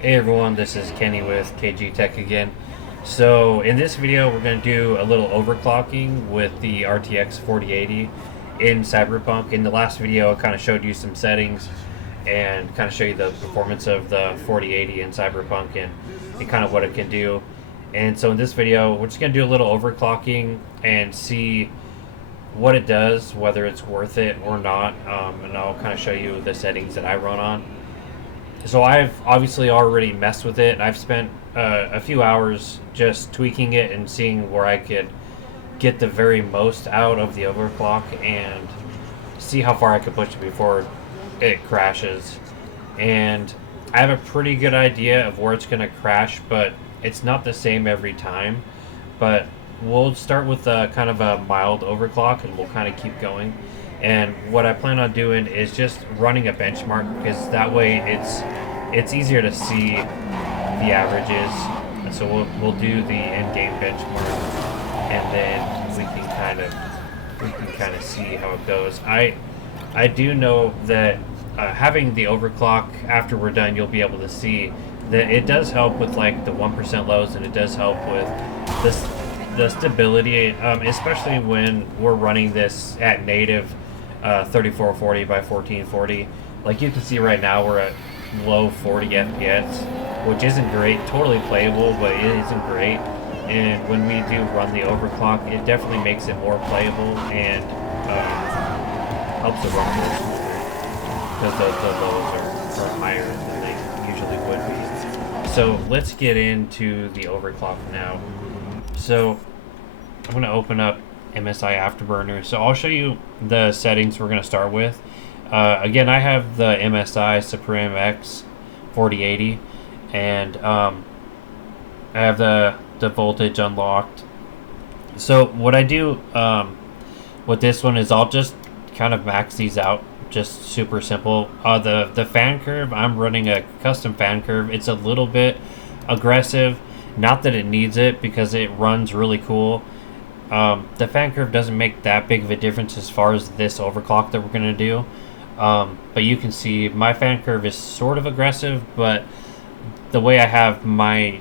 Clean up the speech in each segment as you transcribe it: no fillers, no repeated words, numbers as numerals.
Hey everyone, this is Kenny with KG Tech again. So in this video we're going to do a little overclocking with the RTX 4080 in Cyberpunk. In the last video I kind of showed you some settings and kind of show you the performance of the 4080 in Cyberpunk and kind of what it can do. And so in this video we're just going to do a little overclocking and see what it does, whether it's worth it or not, and I'll kind of show you the settings that I run on. So I've obviously already messed with it, and I've spent a few hours just tweaking it and seeing where I could get the very most out of the overclock and see how far I could push it before it crashes. And I have a pretty good idea of where it's going to crash, but it's not the same every time. But we'll start with kind of a mild overclock, and we'll kind of keep going. And what I plan on doing is just running a benchmark, because that way it's easier to see the averages. And so we'll do the in-game benchmark, and then we can kind of see how it goes. I do know that having the overclock after we're done, you'll be able to see that it does help with like the 1% lows, and it does help with the stability, especially when we're running this at native 3440 by 1440. Like you can see right now we're at low 40 FPS, which isn't great. Totally playable, but it isn't great. And when we do run the overclock, it definitely makes it more playable and helps it run more smoother, because the lows are higher than they usually would be. So let's get into the overclock now. So I'm going to open up MSI Afterburner. So I'll show you the settings we're going to start with. Again, I have the MSI Suprim X 4080, and I have the voltage unlocked. So what I do with this one is I'll just kind of max these out, just super simple. The fan curve, I'm running a custom fan curve. It's a little bit aggressive, not that it needs it, because it runs really cool. The fan curve doesn't make that big of a difference as far as this overclock that we're going to do. But you can see my fan curve is sort of aggressive, but the way I have my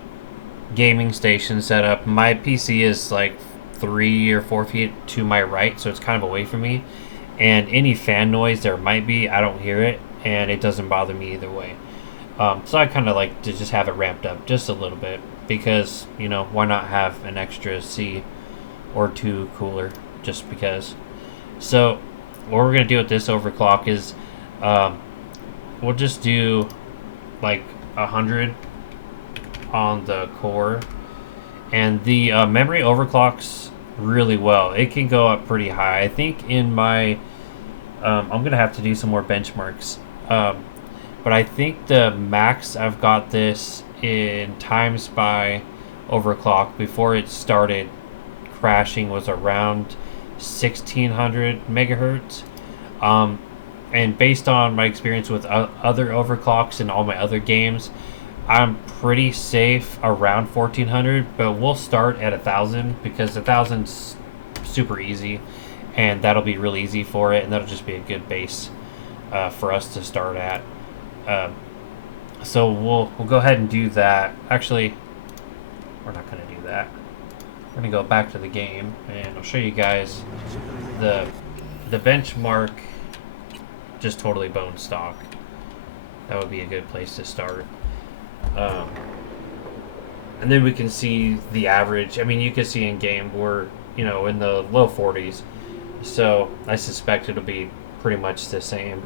gaming station set up, my PC is like 3 or 4 feet to my right, so it's kind of away from me. And any fan noise there might be, I don't hear it, and it doesn't bother me either way. So I kind of like to just have it ramped up just a little bit, because, you know, why not have an extra C or 2 cooler, just because. So what we're going to do with this overclock is we'll just do like 100 on the core, and the memory overclocks really well. It can go up pretty high. I think in my I'm going to have to do some more benchmarks, but I think the max I've got this in times by overclock before it started crashing was around 1600 megahertz. And based on my experience with other overclocks in all my other games, I'm pretty safe around 1400, but we'll start at 1000, because 1000's super easy, and that'll be really easy for it, and that'll just be a good base for us to start at. So we'll go ahead and do that. Actually, we're not going to do that. We're going to go back to the game, and I'll show you guys the benchmark, just totally bone stock. That would be a good place to start. And then we can see the average. I mean, you can see in game we're, you know, in the low 40s. So I suspect it'll be pretty much the same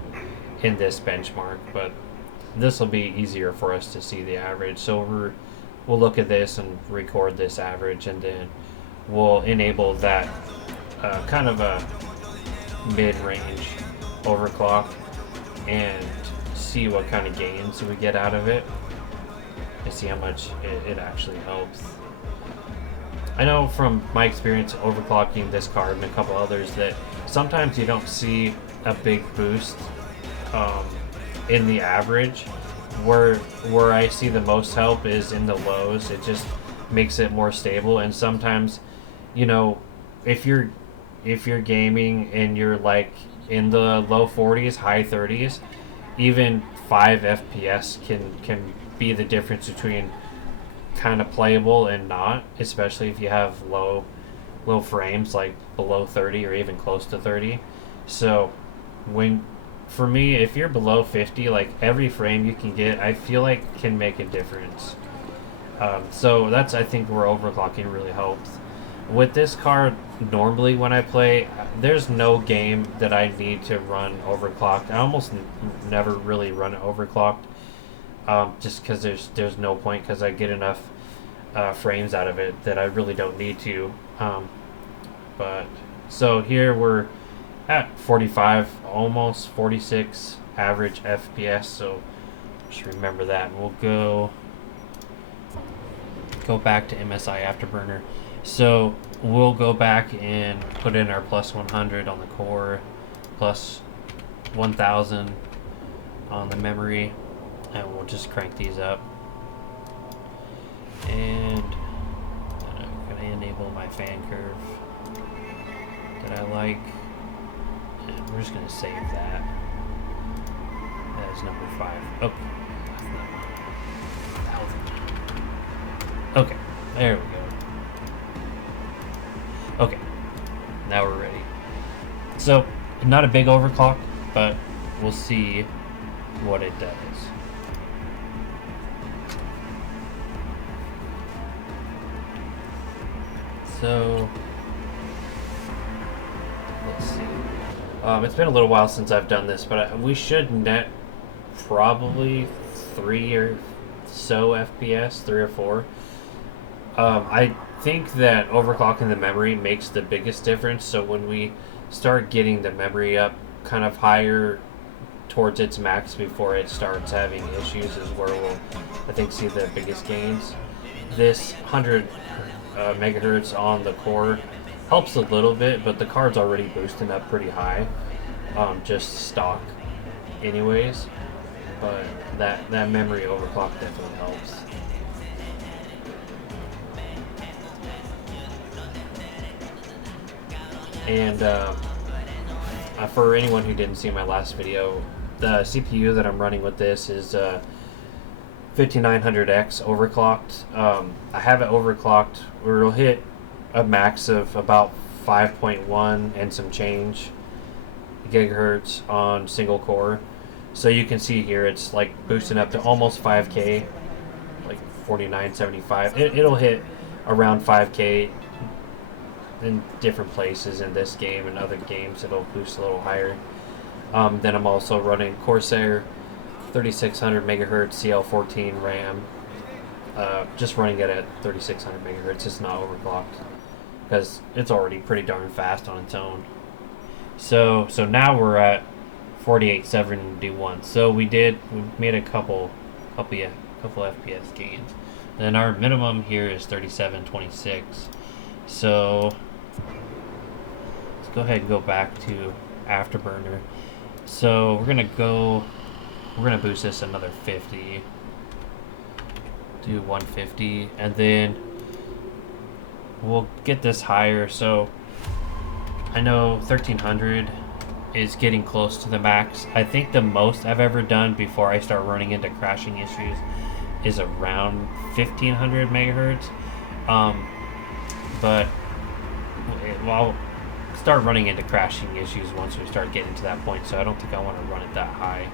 in this benchmark, but this will be easier for us to see the average. So we'll look at this and record this average, and then we'll enable that kind of a mid-range overclock and see what kind of gains we get out of it, and see how much it actually helps. I know from my experience overclocking this card and a couple others that sometimes you don't see a big boost in the average. Where I see the most help is in the lows. It just makes it more stable. And sometimes, you know, if you're gaming and you're like in the low 40s, high 30s, even 5 FPS can be the difference between kind of playable and not, especially if you have low frames, like below 30 or even close to 30. So when, for me, if you're below 50, like every frame you can get, I feel like can make a difference. So that's, I think, where overclocking really helps. With this card, normally when I play, there's no game that I need to run overclocked. I almost never really run it overclocked, just because there's no point, because I get enough frames out of it that I really don't need to. But so here we're at 45, almost 46 average FPS. So just remember that. And we'll go back to MSI Afterburner. So we'll go back and put in our plus 100 on the core, plus 1000 on the memory, and we'll just crank these up. And I'm gonna enable my fan curve that I like, and we're just gonna save that as number 5. Oh, okay, there we go. Okay, now we're ready. So, not a big overclock, but we'll see what it does. So, let's see. It's been a little while since I've done this, but we should net probably 3 or so FPS, 3 or 4. I think that overclocking the memory makes the biggest difference. So when we start getting the memory up kind of higher towards its max before it starts having issues is where we'll, I think, see the biggest gains. This 100 megahertz on the core helps a little bit, but the card's already boosting up pretty high, just stock anyways. But that memory overclock definitely helps. And for anyone who didn't see my last video, the CPU that I'm running with this is 5900X overclocked. I have it overclocked where it'll hit a max of about 5.1 and some change gigahertz on single core. So you can see here it's like boosting up to almost 5K, like 4975. It'll hit around 5K in different places in this game and other games. It'll boost a little higher. Then I'm also running Corsair 3600 megahertz CL14 RAM, just running it at 3600 megahertz. It's not overclocked because it's already pretty darn fast on its own. So now we're at 4871. So we made a couple FPS gains. Then our minimum here is 3726. So let's go ahead and go back to Afterburner. So we're gonna boost this another 50, do 150, and then we'll get this higher. So I know 1300 is getting close to the max. I think the most I've ever done before I start running into crashing issues is around 1500 megahertz. But I'll start running into crashing issues once we start getting to that point, so I don't think I want to run it that high.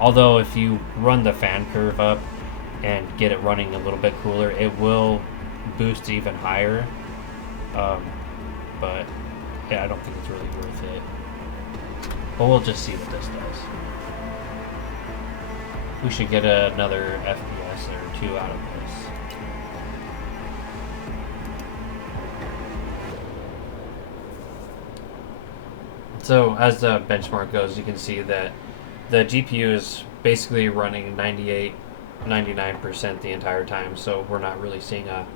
Although if you run the fan curve up and get it running a little bit cooler, it will boost even higher. But yeah, I don't think it's really worth it. But we'll just see what this does. We should get another FPS or 2 out of this. So as the benchmark goes, you can see that the GPU is basically running 99% the entire time, so we're not really seeing a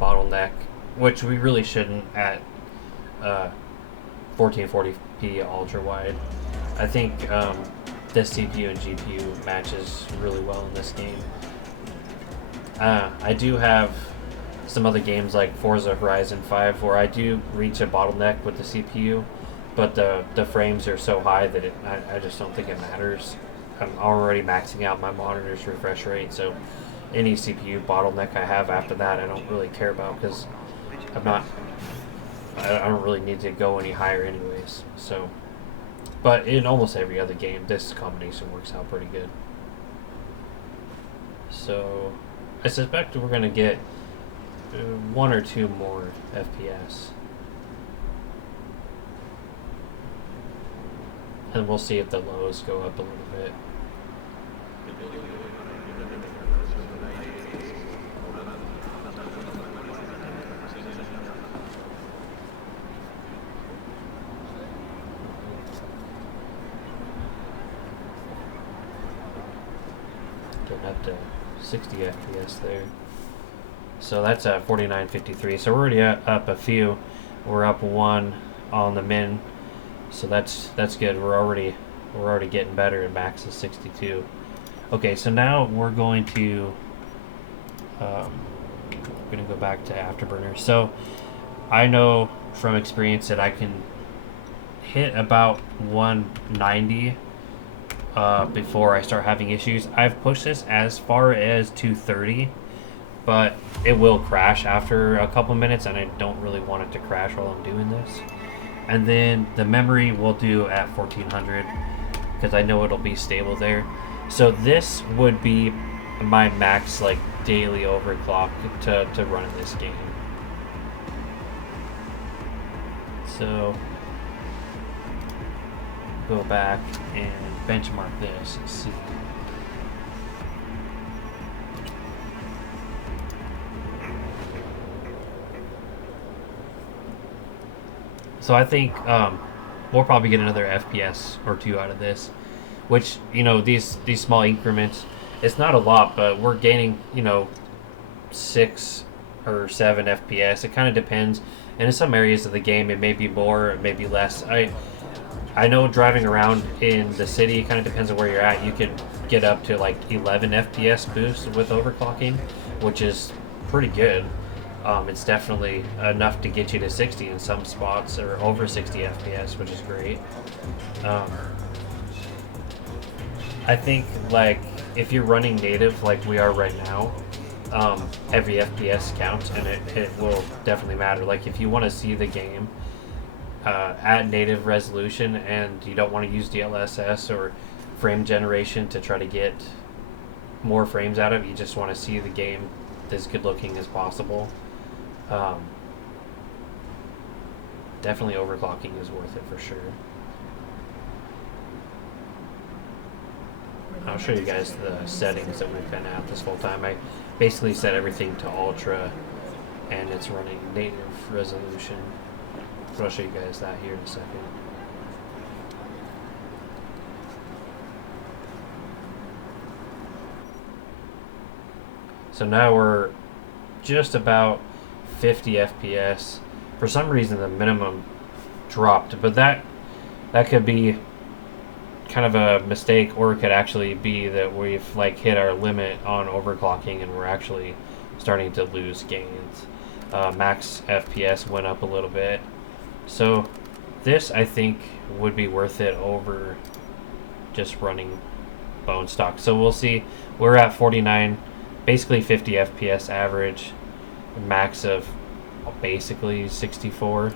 bottleneck, which we really shouldn't at 1440p ultra wide. I think this CPU and GPU matches really well in this game. I do have some other games like Forza Horizon 5 where I do reach a bottleneck with the CPU, but the frames are so high that I just don't think it matters. I'm already maxing out my monitor's refresh rate, so any CPU bottleneck I have after that I don't really care about, because I don't really need to go any higher anyways. So, but in almost every other game this combination works out pretty good. So I suspect we're gonna get 1 or 2 more FPS. And we'll see if the lows go up a little bit. Getting up to 60 FPS there. So that's at 49.53. So we're already up a few. We're up 1 on the min. So that's good. We're already getting better, and max is 62. Okay, so now we're going to go back to afterburner. So I know from experience that I can hit about 190 before I start having issues. I've pushed this as far as 230, but it will crash after a couple minutes, and I don't really want it to crash while I'm doing this. And then the memory we'll do at 1400, because I know it'll be stable there. So this would be my max like daily overclock to run in this game. So go back and benchmark this and see. So I think we'll probably get another FPS or 2 out of this, which, you know, these small increments, it's not a lot, but we're gaining, you know, 6 or 7 FPS. It kind of depends. And in some areas of the game, it may be more, it may be less. I know driving around in the city, it kind of depends on where you're at. You could get up to like 11 FPS boost with overclocking, which is pretty good. It's definitely enough to get you to 60 in some spots, or over 60 FPS, which is great. I think like if you're running native like we are right now, every FPS counts, and it will definitely matter. Like if you want to see the game at native resolution and you don't want to use Dlss or frame generation to try to get more frames out of it, you just want to see the game as good looking as possible, definitely overclocking is worth it for sure. I'll show you guys the settings that we've been at this whole time. I basically set everything to ultra, and it's running native resolution. So I'll show you guys that here in a second. So now we're just about 50 FPS. For some reason the minimum dropped, but that could be kind of a mistake, or it could actually be that we've like hit our limit on overclocking and we're actually starting to lose gains. Max FPS went up a little bit, so this I think would be worth it over just running bone stock. So we'll see. We're at 49, basically 50 FPS average, max of basically 64.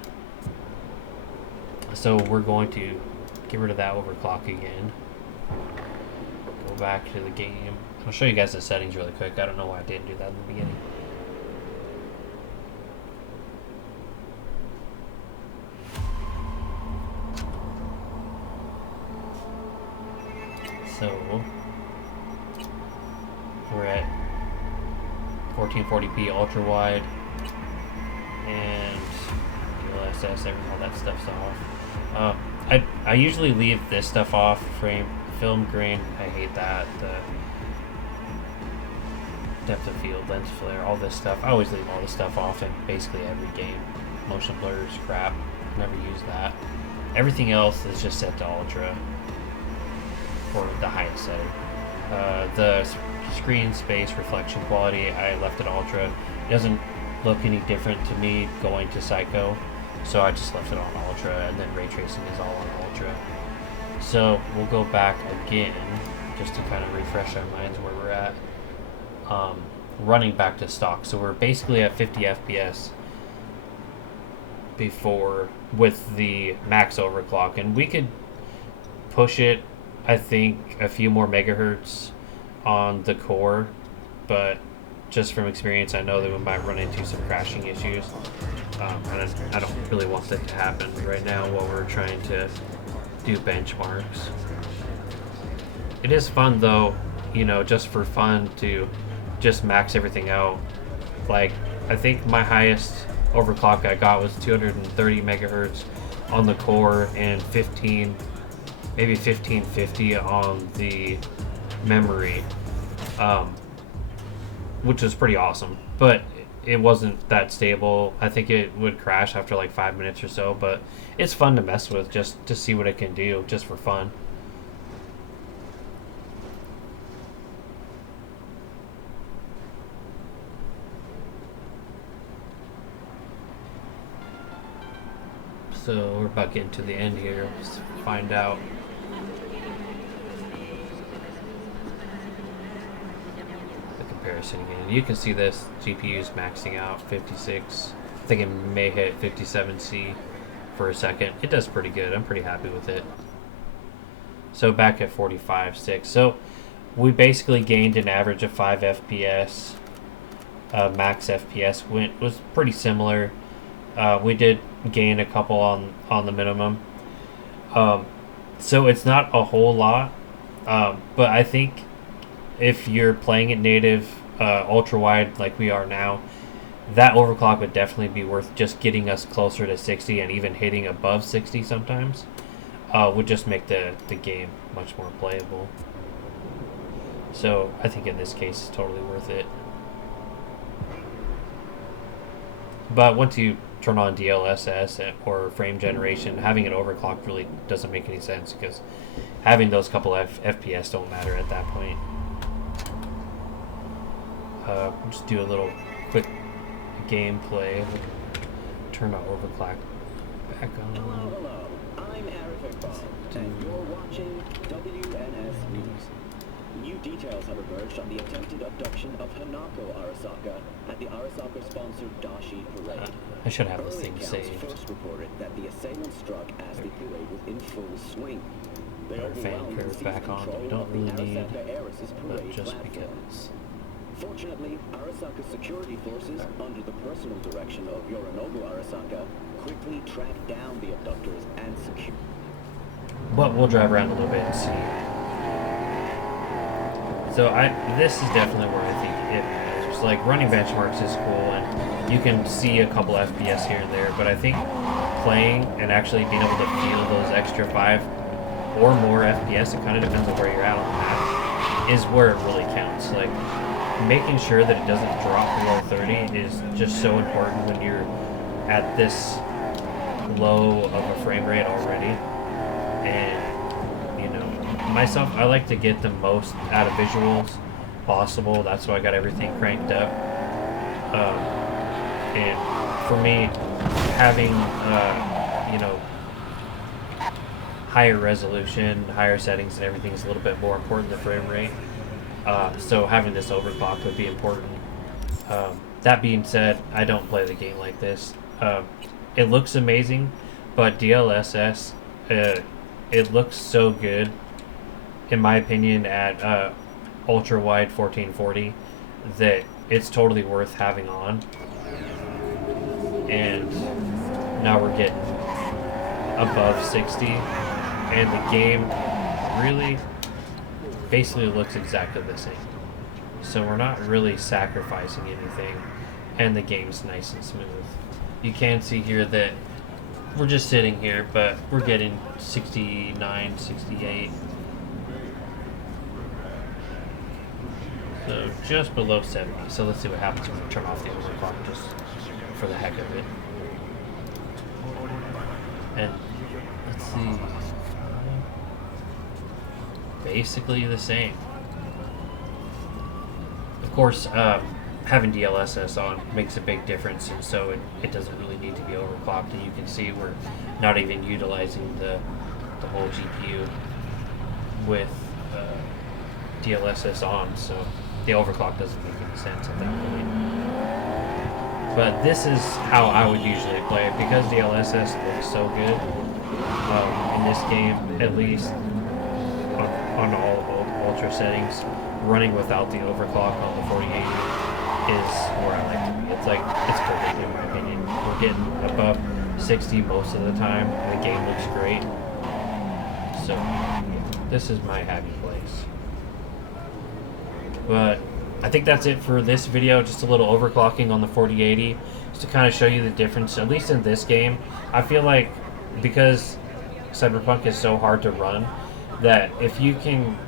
So we're going to get rid of that overclock again. Go back to the game. I'll show you guys the settings really quick. I don't know why I didn't do that in the beginning. So we're at 1440p ultra wide, and Dlss, all that stuff's off. I usually leave this stuff off. Film grain, I hate that. The depth of field, lens flare, all this stuff. I always leave all this stuff off in basically every game. Motion blurs, crap, never use that. Everything else is just set to ultra, or the highest setting. The screen space reflection quality, I left it ultra. It doesn't look any different to me going to Psycho. So I just left it on ultra, and then ray tracing is all on ultra. So we'll go back again just to kind of refresh our minds where we're at. Running back to stock. So we're basically at 50 FPS before with the max overclock, and we could push it, I think, a few more megahertz on the core, but just from experience, I know that we might run into some crashing issues. And I don't really want that to happen right now while we're trying to do benchmarks. It is fun though, you know, just for fun to just max everything out. Like, I think my highest overclock I got was 230 megahertz on the core and maybe 1550 on the memory, which was pretty awesome. But it wasn't that stable. I think it would crash after like 5 minutes or so, but it's fun to mess with just to see what it can do, just for fun. So we're about getting to the end here. Let's find out. The comparison again. You can see this GPU's maxing out 56. I think it may hit 57C for a second. It does pretty good. I'm pretty happy with it. So back at 45.6. So we basically gained an average of 5 FPS. Max FPS was pretty similar. We did gain a couple on the minimum. So it's not a whole lot. But I think if you're playing it native, ultra wide like we are now, that overclock would definitely be worth just getting us closer to 60 and even hitting above 60 sometimes. Would just make the game much more playable. So I think in this case it's totally worth it. But once you turn on Dlss or frame generation, having it overclocked really doesn't make any sense, because having those couple FPS don't matter at that point. We'll just do a little quick gameplay. Turn our overclock back on. Hello. I'm and you're watching WNS News. New details have emerged on the attempted abduction of Hanako Arasaka at the Arasaka-sponsored Dashi Parade. I should have this thing saved. First reported that the assailant struck as the parade was in full swing. Our fan curve back on, we don't really need, but just because. Fortunately, Arasaka's security forces, under the personal direction of Yorinobu Arasaka, quickly tracked down the abductors and secured. But we'll drive around a little bit and see. So this is definitely where I think it matters. Like, running benchmarks is cool, and you can see a couple FPS here and there, but I think playing and actually being able to feel those extra 5 or more FPS, it kind of depends on where you're at on the map, is where it really counts. Like, making sure that it doesn't drop below 30 is just so important when you're at this low of a frame rate already. And myself, I like to get the most out of visuals possible. That's why I got everything cranked up. And for me, having higher resolution, higher settings, and everything is a little bit more important than frame rate. So having this overclock would be important. That being said, I don't play the game like this. It looks amazing, but DLSS, it looks so good, in my opinion, at ultra wide 1440, that it's totally worth having on. And now we're getting above 60, and the game really basically looks exactly the same. So we're not really sacrificing anything, and the game's nice and smooth. You can see here that we're just sitting here, but we're getting 69, 68. So just below 70. So let's see what happens when we turn off the overclock, just for the heck of it. And let's see. Basically the same. Of course, having DLSS on makes a big difference, and so it doesn't really need to be overclocked. And you can see we're not even utilizing the whole GPU with DLSS on, so the overclock doesn't make any sense at that point. But this is how I would usually play it, because DLSS looks so good in this game, at least on all ultra settings. Running without the overclock on the 4080 is where I like to be. It's perfect in my opinion. We're getting above 60 most of the time. The game looks great. So this is my happy place. But I think that's it for this video. Just a little overclocking on the 4080, just to kind of show you the difference, at least in this game. I feel like because Cyberpunk is so hard to run, that if you can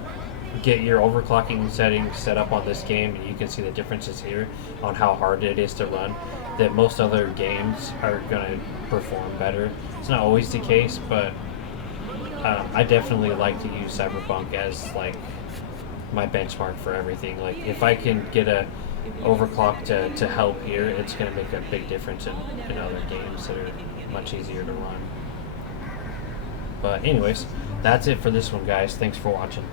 get your overclocking settings set up on this game, and you can see the differences here on how hard it is to run, that most other games are going to perform better. It's not always the case, but I definitely like to use Cyberpunk as like my benchmark for everything. Like if I can get a overclock to help here, it's going to make a big difference in other games that are much easier to run. But anyways, that's it for this one, guys. Thanks for watching.